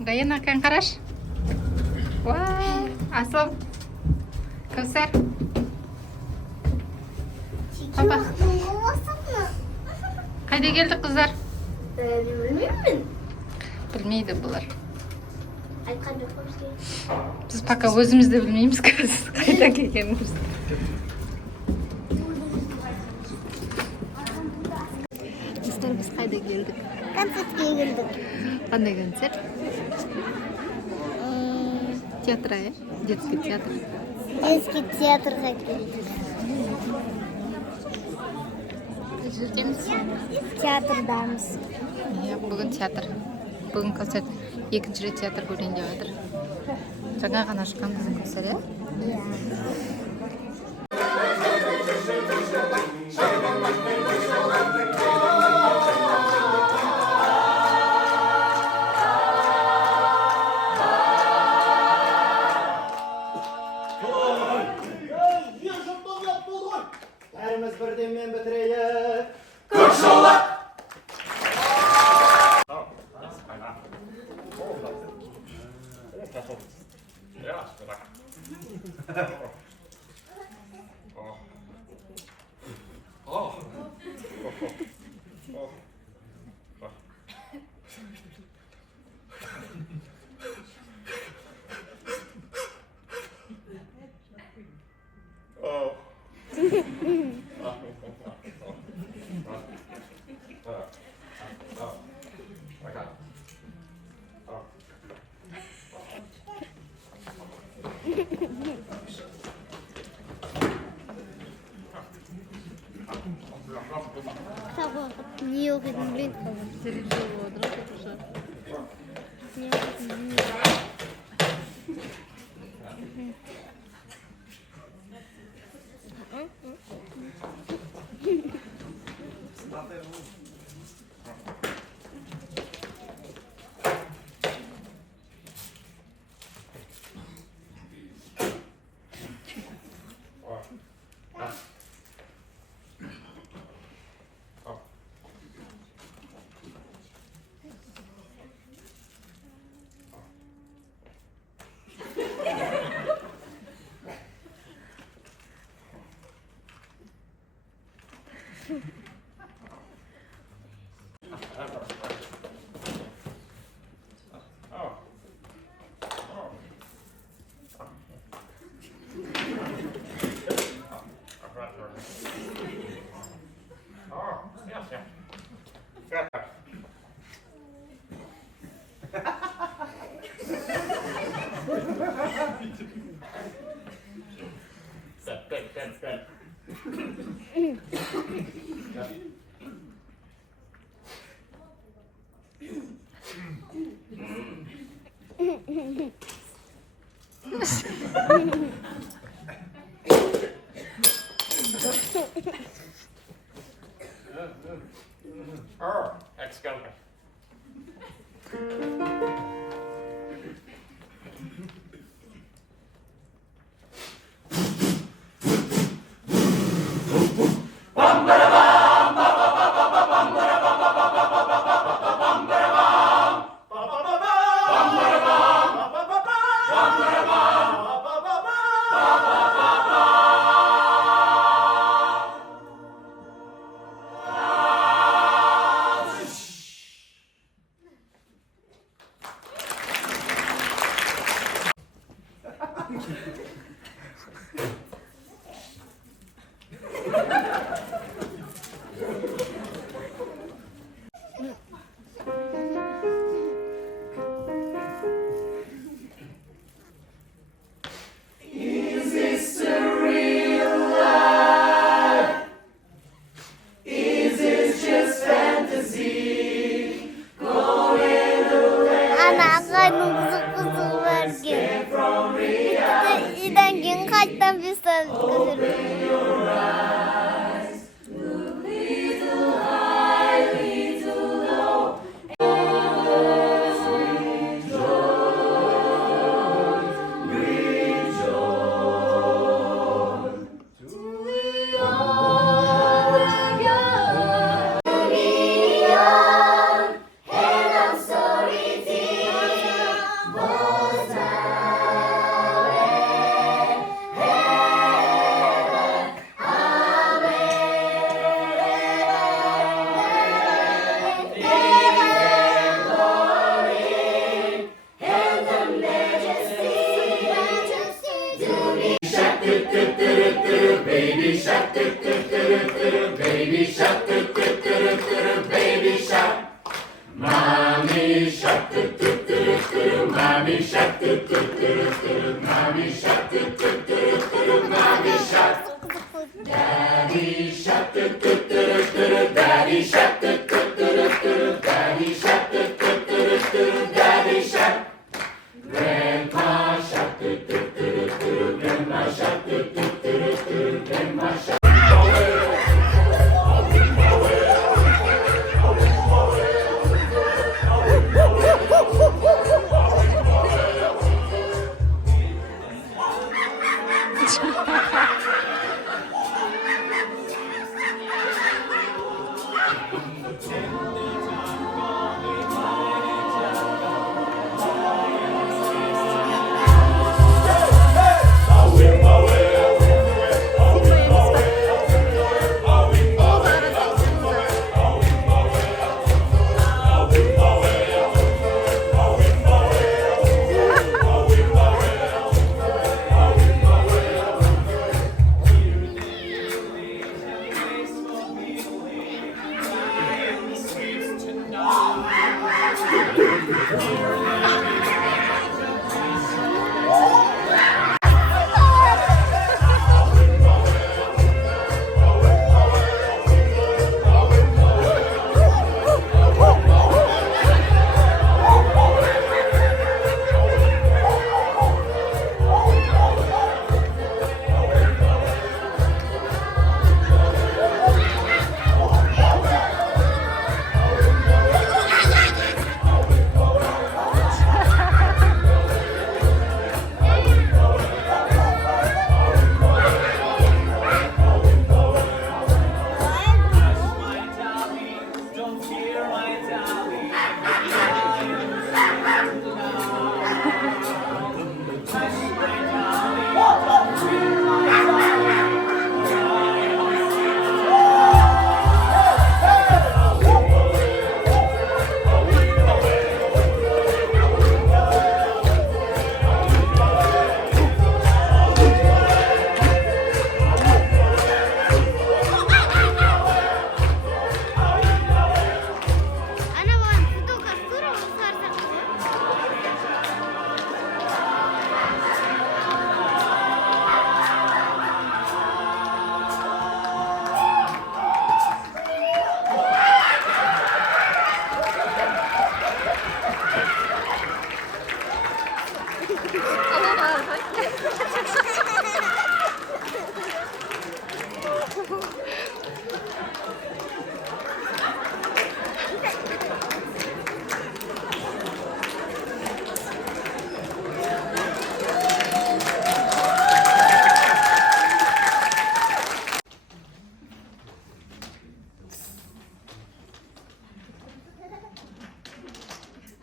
Dayana kan қараш. Вау, Аслым. Кәусар. Папа. Қайда келдік қыздар? Білмеймін. Білмейді бұлар. Айтқан жоқ па бізге? Біз пока өзіміз де білмейміз қазір қайда келгенімізді. Достар, біз қайда келдік? Концертке келдік. Қандай концерт? Театра, иә? Детский театр. Детский театрға келдік. Жердеміз? Театрдамыз. Иә, бүгін театр. Бүгін концерт. Екінші рет театр көрейін деп жатыр. Жаңа ғана шыққан біздің концерт, иә? Бәріміз бірденмен бітірейік. Не оқитын білейді қалған. Телевизор отырады, отырса. Не оқитын білмейді. Excalibur. Baby shark, do do do do do. Baby shark, do do do do do. Baby shark. Mommy shark, do do do do. Mommy shark, do do do do. Mommy shark, do do do do. Mommy shark. Daddy shark, do do do do. Daddy shark, do do do do. Daddy shark, do do do do. Daddy shark. Grandpa shark, do do do do. Grandma shark, do do do do. Grandma shark.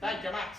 Thank you, Max.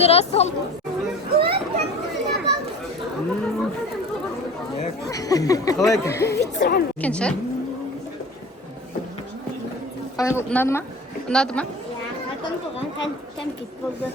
Жүрасың. Қалай екен? Екен шығар? Қалай болды? Ұнады ма? Ұнады ма? Картон болған кәмпит болды.